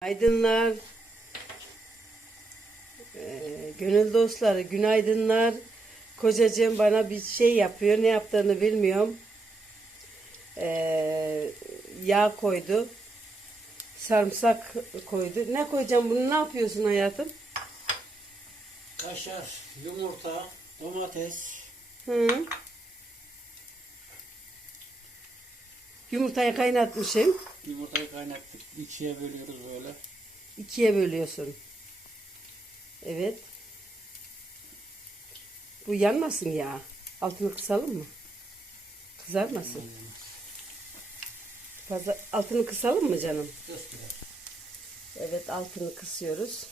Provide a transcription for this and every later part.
Aydınlar, Ee, gönül dostları, günaydınlar. Kocacığım bana bir şey yapıyor, ne yaptığını bilmiyorum. Ee, yağ koydu, sarımsak koydu. Ne koyacağım bunu? Ne yapıyorsun hayatım? Kaşar, yumurta, domates, Hı. Yumurtayı kaynatmışım. yumurtayı kaynattık. ikiye bölüyoruz böyle. İkiye bölüyorsun. Evet. Bu yanmasın ya. Altını kısalım mı? Kızarmasın. Fazla altını kısalım mı canım? Evet altını kısıyoruz.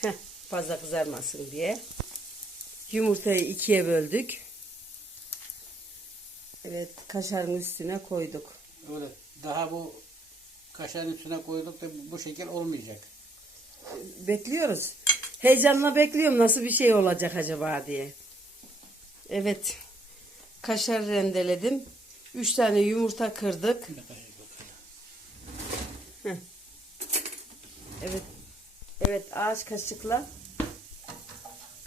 Heh, fazla kızarmasın diye. Yumurtayı ikiye böldük. Evet kaşarın üstüne koyduk. Öyle. Daha bu kaşarın üstüne koyduk da bu şekil olmayacak. Bekliyoruz. Heyecanla bekliyorum nasıl bir şey olacak acaba diye. Evet. Kaşar rendeledim. Üç tane yumurta kırdık. Heh. Evet. Evet ağaç kaşıkla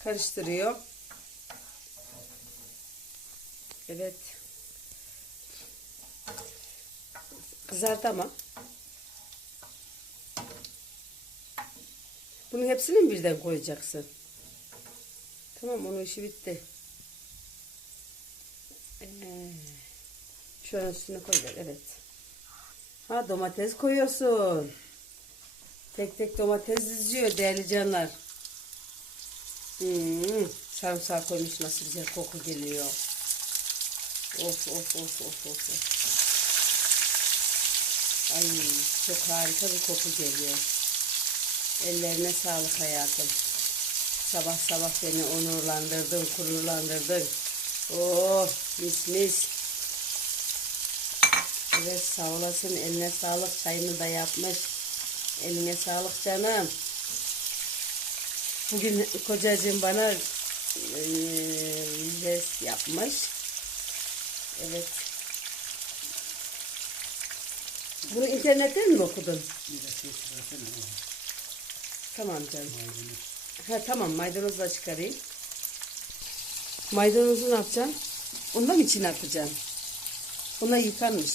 karıştırıyor. Evet. Kızardı ama. Bunun hepsini mi birden koyacaksın? Tamam onun işi bitti. Ee, an üstüne koy ver, evet. Ha domates koyuyorsun. Tek tek domates diziyor değerli canlar. Hmm, sarımsak koymuş nasıl güzel koku geliyor. Of of of of of. of. Ay çok harika bir koku geliyor. Ellerine sağlık hayatım. Sabah sabah beni onurlandırdın, gururlandırdın. Oh mis mis. Evet sağ olasın. Eline sağlık. Çayını da yapmış. Eline sağlık canım. Bugün kocacığım bana eee jest yapmış. Evet. Bunu internetten mi okudun? Tamam canım. Ha tamam maydanozu da çıkarayım. Maydanozu ne yapacaksın? Ondan mı içine atacaksın? Ona yıkanmış.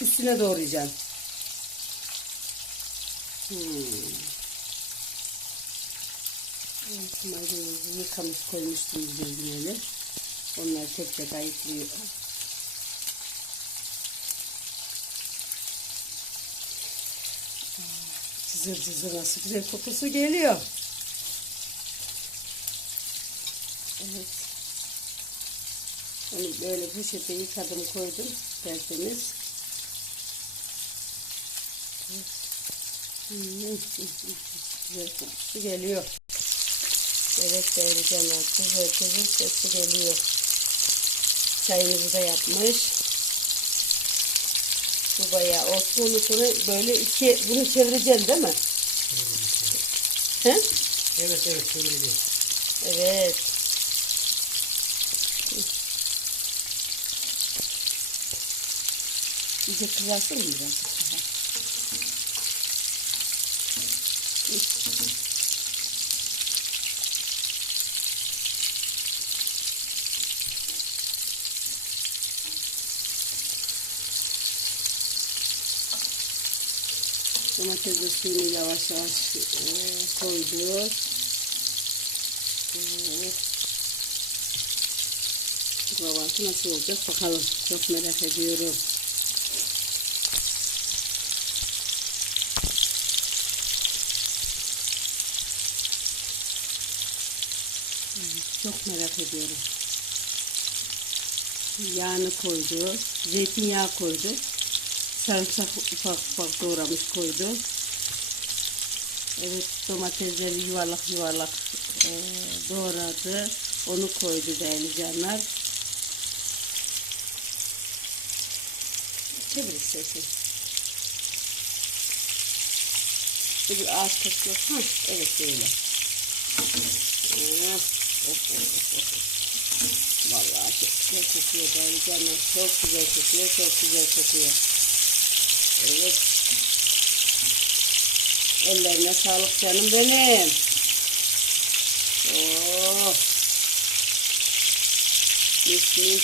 Üstüne doğrayacaksın. Hmm. Evet, maydanozu yıkamış koymuştum üzerine. Onlar tek tek ayıklıyor. Cızır cızır nasıl güzel kokusu geliyor. Evet. Onu böyle poşete yıkadım koydum tertemiz. Evet. Hmm, Güzel kokusu geliyor. Evet değerli canlar güzel güzel sesi geliyor. Çayımızı da yapmış. Bu bayağı of bunu sonra böyle iki bunu çevireceksin değil mi? He? Evet evet çevireceğiz. Evet. İyice kızarsın mı biraz? Domates ve suyunu yavaş yavaş e, koyduk. Evet. Bu kahvaltı nasıl olacak bakalım. Çok merak ediyorum. Çok merak ediyorum. Yağını koydu. Zeytinyağı koydu. Sarımsak ufak ufak doğramış koydu. Evet domatesleri yuvarlak yuvarlak e, doğradı. Onu koydu değerli canlar. Çevir istersen. Bir ağız kaşığı. Ha, evet öyle. Of, of, of, of, of. Vallahi çok güzel kokuyor değerli canlar. Çok güzel kokuyor, çok güzel kokuyor. Evet. Ellerine sağlık canım benim. Oo. Mis mis.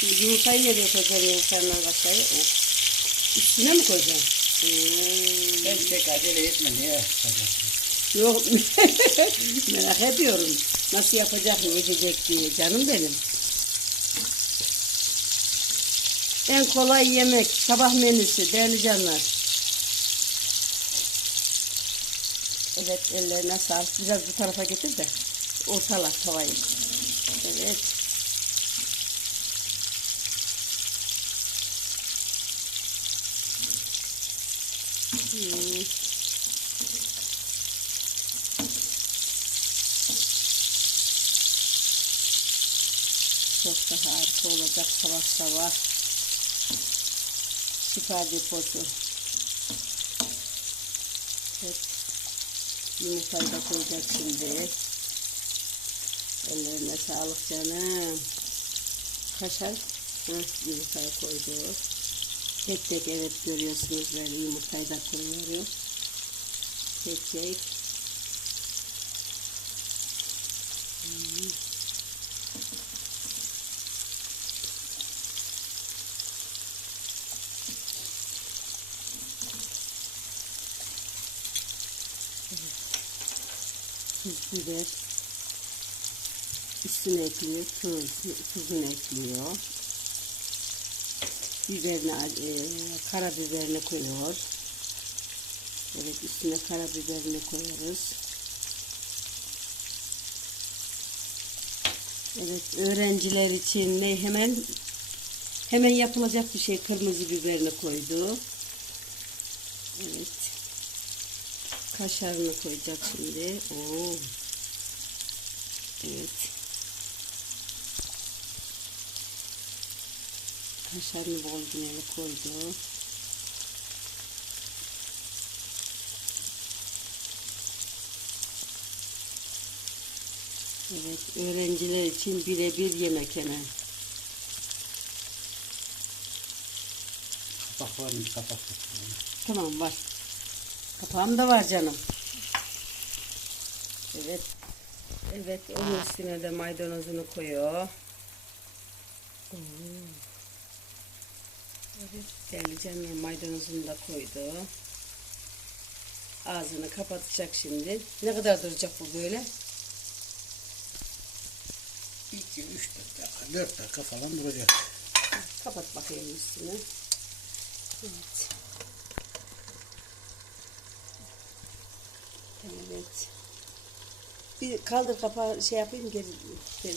Şimdi yumurtayı nereye koyacağım yumurtanın kaşarı? Oh. Üstüne mi koyacağım? Hmm. Ben pek acele etme niye? Yok merak ediyorum. Nasıl yapacak, ne edecek diye canım benim. En kolay yemek, sabah menüsü değerli canlar. Evet ellerine sağlık. Biraz bu tarafa getir de ortala tavayı. Evet. Hmm. Çok da harika olacak sabah sabah. Şifa deposu. Evet. Yumurtayı da koyacak şimdi. Ellerine sağlık canım. Kaşar. Hı, yumurtayı koydu. Tek tek evet görüyorsunuz böyle yumurtayı da koyuyorum. Tek tek. Tuz, biber üstüne ekliyor, tuz, tuzunu ekliyor. Biberini, e, karabiberini koyuyor. Evet, üstüne karabiberini koyuyoruz. Evet, öğrenciler için ne hemen hemen yapılacak bir şey kırmızı biberini koydu. Evet. Kaşarını koyacak şimdi. Oo. Evet. Kaşarını bol güneli koydu. Evet, öğrenciler için birebir yemek hemen. Kapak var mı? Kapak. Tamam var. Kapağım da var canım. Evet. Evet onun üstüne de maydanozunu koyuyor. Evet değerli canım maydanozunu da koydu. Ağzını kapatacak şimdi. Ne kadar duracak bu böyle? 2, 3 dakika, 4 dakika falan duracak. Kapat bakayım üstünü. Evet. Evet. Bir kaldır kapağı şey yapayım geri. geri.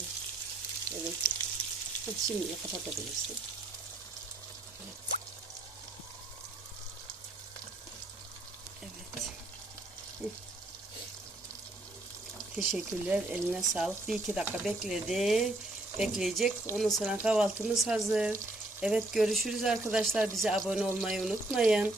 Evet. Şimdi kapatabilirsin. Evet. Evet. Teşekkürler. Eline sağlık. Bir iki dakika bekledi. Bekleyecek. Ondan sonra kahvaltımız hazır. Evet görüşürüz arkadaşlar. Bize abone olmayı unutmayın.